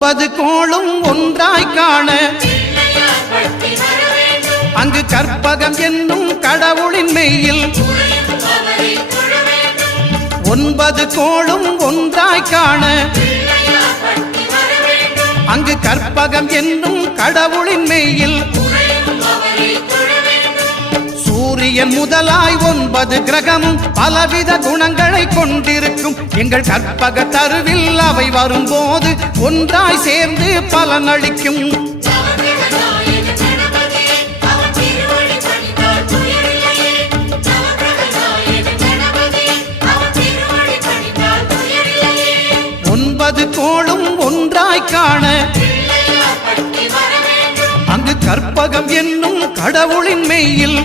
10 கோளும் ஒன்றாய் காண அங்கு கற்பகம் என்னும் கடவுளின் மெய்யில் 9 கோளும் ஒன்றாய் காண அங்கு கற்பகம் என்னும் கடவுளின் மெய்யில் சூரியன் முதலாய் 9 கிரகமும் பலவித குணங்களை கொண்டிருக்கும் எங்கள் கற்பக தருவில் அவை வரும்போது ஒன்றாய் சேர்ந்து பலனளிக்கும். கோளும் ஒன்றாய் காண அங்கு கற்பகம் என்னும் கடவுளின் மெய்யில்